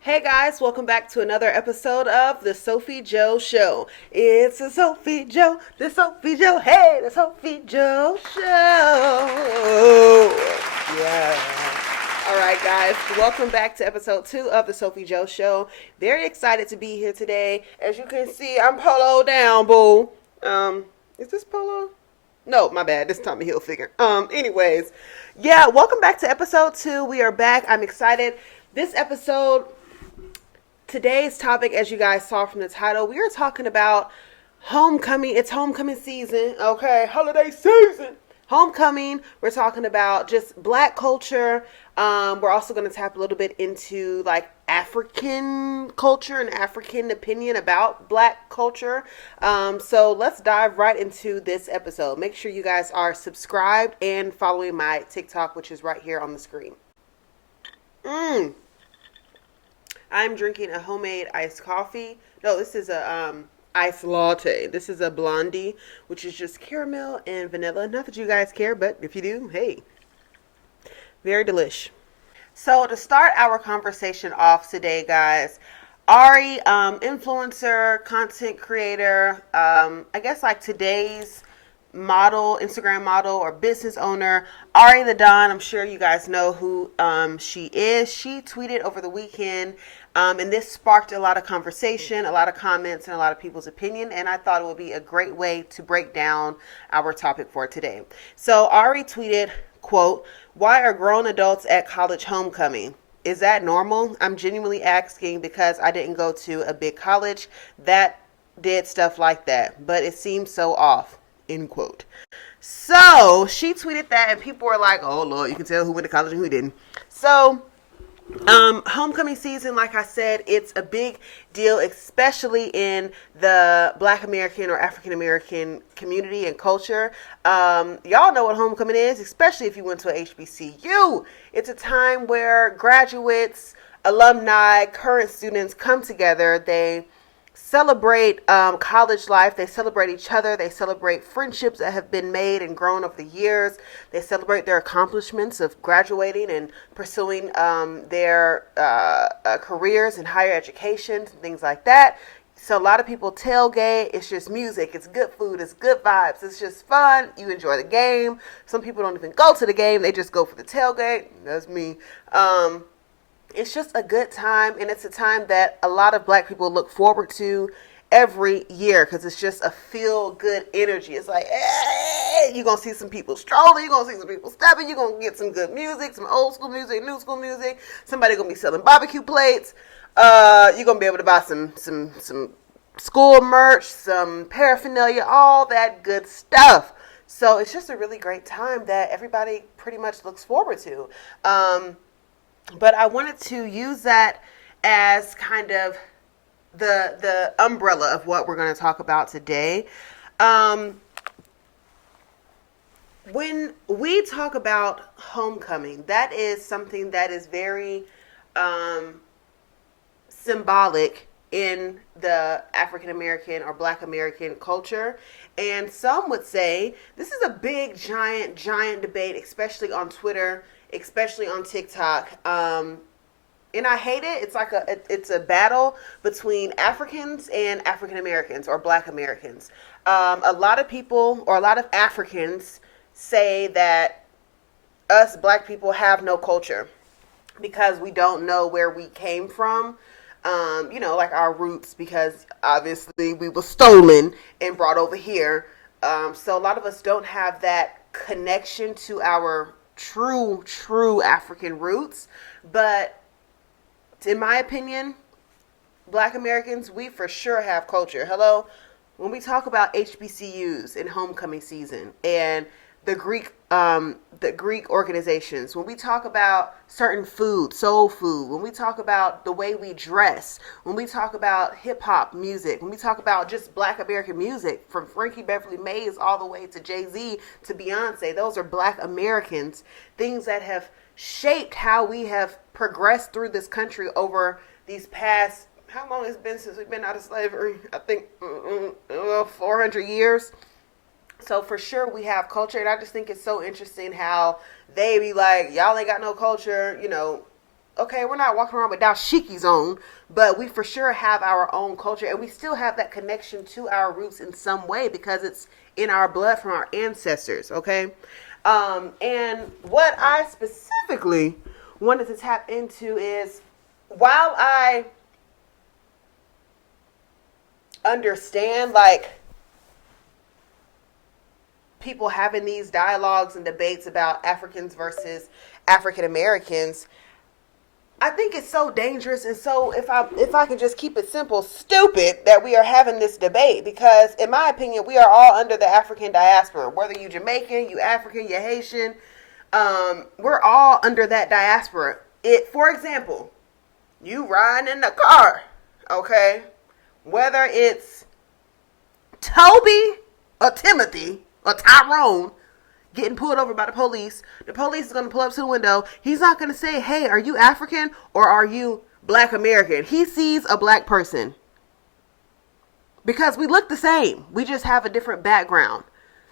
Hey guys, welcome back to another episode of the SOPHIEJO Show. It's the SOPHIEJO, hey, the SOPHIEJO Show. Yeah. All right, guys, welcome back to episode 2 of the SOPHIEJO Show. Very excited to be here today. As you can see, I'm polo down, boo. Is this polo? No, my bad. This Tommy Hilfiger. Anyways, yeah, welcome back to episode 2. We are back. I'm excited. This episode, today's topic, as you guys saw from the title, we are talking about homecoming. It's homecoming season, okay? Holiday season. Homecoming. We're talking about just black culture. We're also going to tap a little bit into like African culture and African opinion about black culture. So let's dive right into this episode. Make sure you guys are subscribed and following my TikTok, which is right here on the screen. I'm drinking a homemade iced coffee. No, this is a iced latte. This is a blondie, which is just caramel and vanilla. Not that you guys care, but if you do, hey, very delish. So to start our conversation off today, guys, Ari, influencer, content creator, I guess like today's model, Instagram model or business owner, Ari the Don. I'm sure you guys know who she is. She tweeted over the weekend, and this sparked a lot of conversation, a lot of comments, and a lot of people's opinion, and I thought it would be a great way to break down our topic for today. So Ari tweeted, quote, "Why are grown adults at college homecoming? Is that normal? I'm genuinely asking because I didn't go to a big college that did stuff like that, but it seems so off." End quote. So she tweeted that, and people were like, "Oh Lord, you can tell who went to college and who didn't." So, homecoming season, like I said, it's a big deal, especially in the Black American or African American community and culture. Y'all know what homecoming is, especially if you went to a HBCU. It's a time where graduates, alumni, current students come together. They celebrate college life. They celebrate each other. They celebrate friendships that have been made and grown over the years. They celebrate their accomplishments of graduating and pursuing their careers in higher education and things like that. So a lot of people tailgate. It's just music. It's good food. It's good vibes. It's just fun. You enjoy the game. Some people don't even go to the game. They just go for the tailgate. That's me. It's just a good time, and it's a time that a lot of black people look forward to every year because it's just a feel-good energy. It's like, hey, you're going to see some people strolling, you're going to see some people stepping, you're going to get some good music, some old school music, new school music. Somebody going to be selling barbecue plates. You're going to be able to buy some school merch, some paraphernalia, all that good stuff. So it's just a really great time that everybody pretty much looks forward to. But I wanted to use that as kind of the umbrella of what we're going to talk about today. When we talk about homecoming, that is something that is very symbolic in the African American or Black American culture. And some would say this is a big, giant debate, especially on Twitter, especially on TikTok. And I hate it. It's like it's a battle between Africans and African Americans or Black Americans. A lot of people or a lot of Africans say that us Black people have no culture because we don't know where we came from. Like our roots, because obviously we were stolen and brought over here. So a lot of us don't have that connection to our true African roots. But in my opinion, Black Americans, we for sure have culture. Hello? When we talk about HBCUs in homecoming season and the Greek organizations, when we talk about certain food, soul food, when we talk about the way we dress, when we talk about hip hop music, when we talk about just Black American music, from Frankie Beverly Mays all the way to Jay-Z to Beyonce, those are Black Americans, things that have shaped how we have progressed through this country over these past, how long has it been since we've been out of slavery? I think 400 years. So for sure we have culture, and I just think it's so interesting how they be like, y'all ain't got no culture, Okay, we're not walking around with dashikis on, but we for sure have our own culture, and we still have that connection to our roots in some way because it's in our blood from our ancestors. Okay, and what I specifically wanted to tap into is while I understand like people having these dialogues and debates about Africans versus African Americans, I think it's so dangerous and so if I can just keep it simple, stupid that we are having this debate because in my opinion we are all under the African diaspora. Whether you Jamaican, you African, you Haitian, we're all under that diaspora. It for example, you riding in the car, okay? Whether it's Toby or Timothy or Tyrone getting pulled over by the police is going to pull up to the window. He's not going to say, hey, are you African or are you Black American? He sees a black person because we look the same. We just have a different background.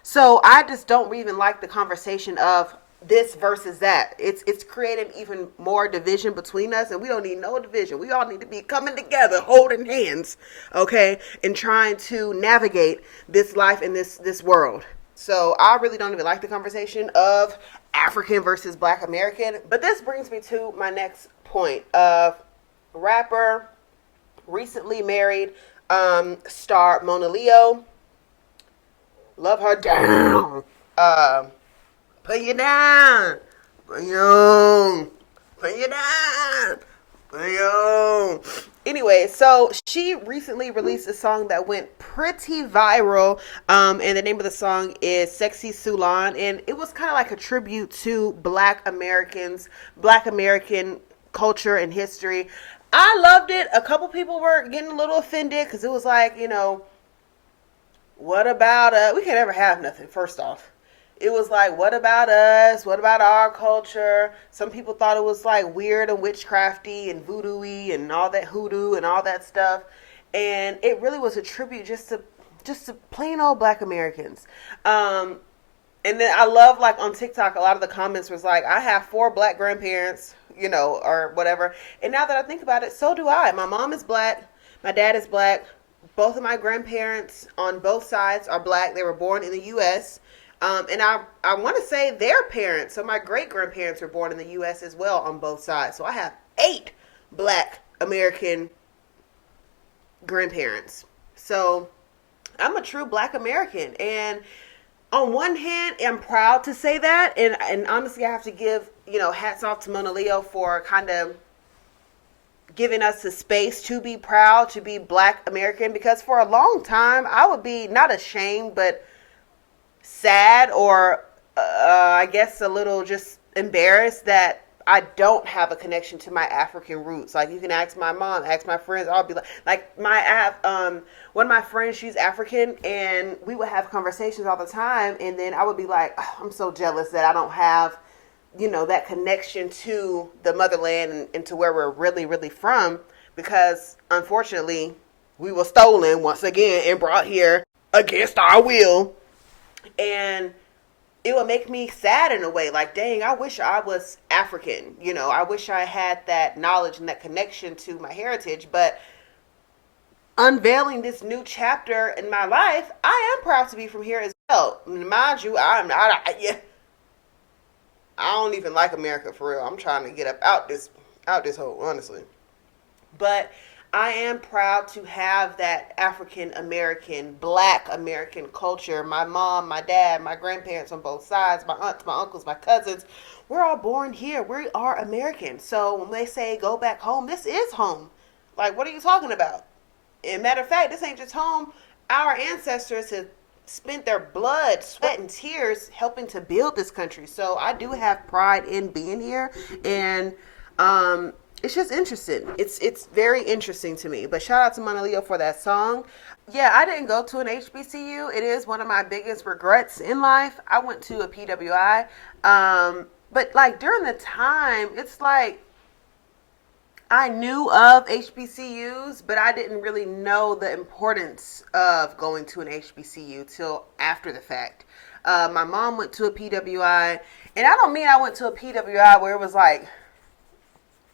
So I just don't even like the conversation of this versus that. It's creating even more division between us, and we don't need no division. We all need to be coming together, holding hands, okay, and trying to navigate this life in this world. So I really don't even like the conversation of African versus Black American. But this brings me to my next point of rapper, recently married, star Mona Leo. Love her down. Put you down. Put you on. Put you down. Put you on. Anyway, so she recently released a song that went pretty viral. And the name of the song is Sexy Sulan. And it was kind of like a tribute to Black Americans, Black American culture and history. I loved it. A couple people were getting a little offended because it was like, you know, what about we can't ever have nothing, first off. It was like, what about us? What about our culture? Some people thought it was like weird and witchcrafty and voodoo-y and all that hoodoo and all that stuff. And it really was a tribute just to plain old Black Americans. And then I love like on TikTok, a lot of the comments was like, I have 4 Black grandparents, you know, or whatever. And now that I think about it, so do I. My mom is Black. My dad is Black. Both of my grandparents on both sides are Black. They were born in the U.S., and I want to say their parents, so my great-grandparents were born in the U.S. as well on both sides. So I have 8 Black American grandparents. So I'm a true Black American. And on one hand, I'm proud to say that. And honestly, I have to give, you know, hats off to Mona Leo for kind of giving us the space to be proud, to be Black American. Because for a long time, I would be not ashamed, but sad or I guess a little just embarrassed that I don't have a connection to my African roots. Like you can ask my mom, ask my friends, I'll be like my one of my friends, she's African, and we would have conversations all the time, and then I would be like, oh, I'm so jealous that I don't have, you know, that connection to the motherland and to where we're really, really from, because unfortunately we were stolen once again and brought here against our will. And it would make me sad in a way, like, dang, I wish I was African. You know, I wish I had that knowledge and that connection to my heritage. But unveiling this new chapter in my life, I am proud to be from here as well. Mind you, I don't even like America for real. I'm trying to get up out this hole, honestly. But I am proud to have that African American, Black American culture. My mom, my dad, my grandparents on both sides, my aunts, my uncles, my cousins, we're all born here. We are American. So when they say go back home, this is home. Like, what are you talking about? And matter of fact, this ain't just home. Our ancestors have spent their blood, sweat, and tears helping to build this country. So I do have pride in being here. And it's just interesting. It's very interesting to me. But shout out to Mona Leo for that song. Yeah, I didn't go to an HBCU. It is one of my biggest regrets in life. I went to a PWI. But like during the time, it's like I knew of HBCUs, but I didn't really know the importance of going to an HBCU till after the fact. My mom went to a PWI, and I don't mean I went to a PWI where it was like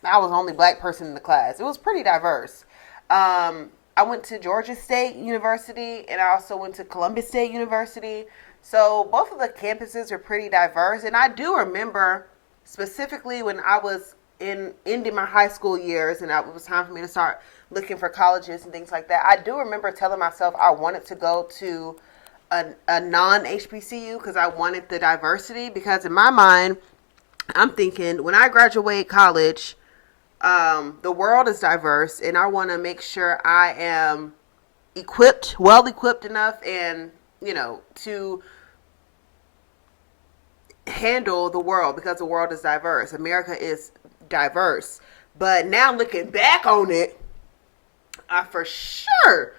I was the only black person in the class. It was pretty diverse. I went to Georgia State University, and I also went to Columbus State University. So both of the campuses are pretty diverse. And I do remember specifically when I was ending my high school years, and it was time for me to start looking for colleges and things like that. I do remember telling myself I wanted to go to a non-HBCU because I wanted the diversity. Because in my mind, I'm thinking when I graduate college, the world is diverse, and I want to make sure I am well equipped enough, and to handle the world, because the world is diverse. America is diverse. But now looking back on it, I for sure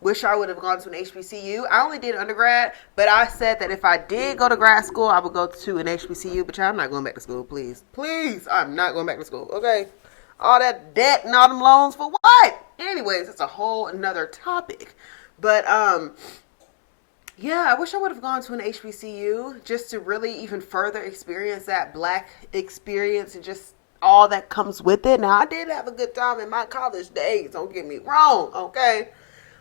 wish I would have gone to an HBCU. I only did undergrad, but I said that if I did go to grad school, I would go to an HBCU. But I'm not going back to school, please. Please, I'm not going back to school, okay? All that debt and all them loans for what? Anyways, it's a whole another topic. But, yeah, I wish I would have gone to an HBCU just to really even further experience that black experience and just all that comes with it. Now, I did have a good time in my college days, don't get me wrong, okay?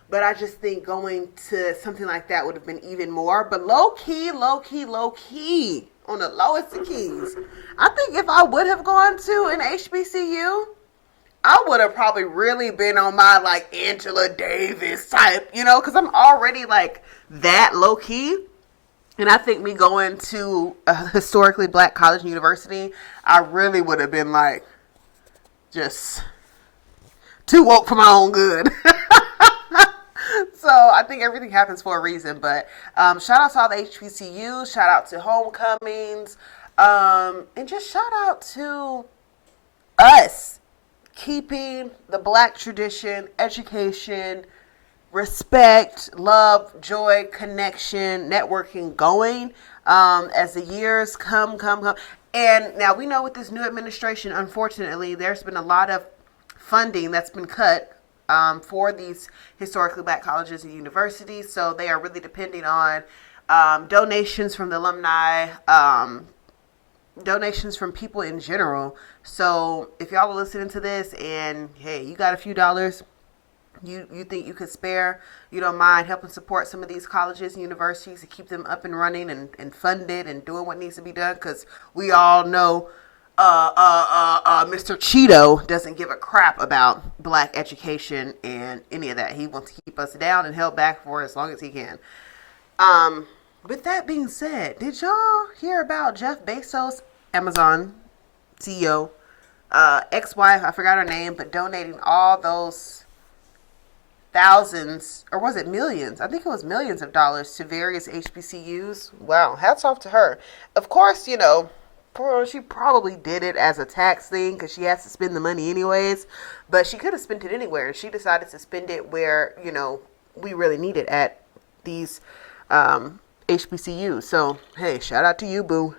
But I just think going to something like that would have been even more. But low key, on the lowest of keys, I think if I would have gone to an HBCU, I would have probably really been on my like Angela Davis type, because I'm already like that low key. And I think me going to a historically black college and university, I really would have been like just too woke for my own good. So I think everything happens for a reason. But shout out to all the HBCUs, shout out to homecomings, and just shout out to us keeping the black tradition, education, respect, love, joy, connection, networking going as the years come. And now we know with this new administration, unfortunately, there's been a lot of funding that's been cut for these historically black colleges and universities. So they are really depending on donations from the alumni, donations from people in general. So if y'all are listening to this and, hey, you got a few dollars you think you could spare, you don't mind helping support some of these colleges and universities to keep them up and running and funded and doing what needs to be done, because we all know Mr. Cheeto doesn't give a crap about black education and any of that. He wants to keep us down and held back for as long as he can. With that being said, did y'all hear about Jeff Bezos, Amazon CEO, ex-wife, I forgot her name, but donating all those thousands, or was it millions? I think it was millions of dollars to various HBCUs. Wow, hats off to her. Of course, she probably did it as a tax thing because she has to spend the money anyways, but she could have spent it anywhere, and she decided to spend it where, we really need it, at these HBCUs. So, hey, shout out to you, boo.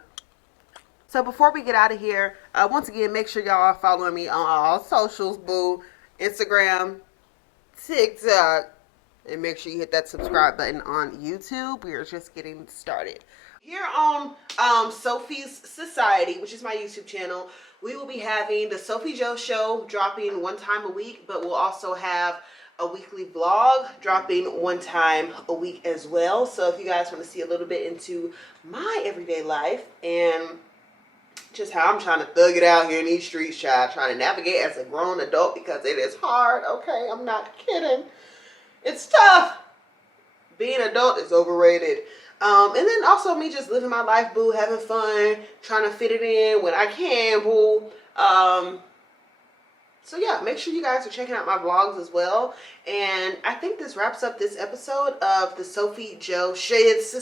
So before we get out of here, once again, make sure y'all are following me on all socials, boo. Instagram, TikTok, and make sure you hit that subscribe button on YouTube. We are just getting started. Here on Sophie's Society, which is my YouTube channel, we will be having the SOPHIEJO show dropping one time a week, but we'll also have a weekly vlog dropping one time a week as well. So if you guys want to see a little bit into my everyday life and just how I'm trying to thug it out here in these streets, child, trying to navigate as a grown adult, because it is hard, okay? I'm not kidding. It's tough. Being an adult is overrated. And then also me just living my life, boo, having fun, trying to fit it in when I can, boo. So yeah, make sure you guys are checking out my vlogs as well. And I think this wraps up this episode of the SOPHIEJO show. It's the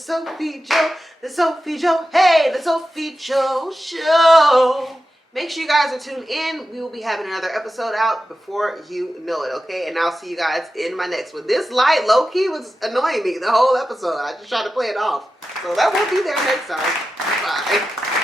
SOPHIEJO, hey, the SOPHIEJO show. Make sure you guys are tuned in. We will be having another episode out before you know it, okay? And I'll see you guys in my next one. This light, low-key, was annoying me the whole episode. I just tried to play it off. So that won't be there next time. Bye.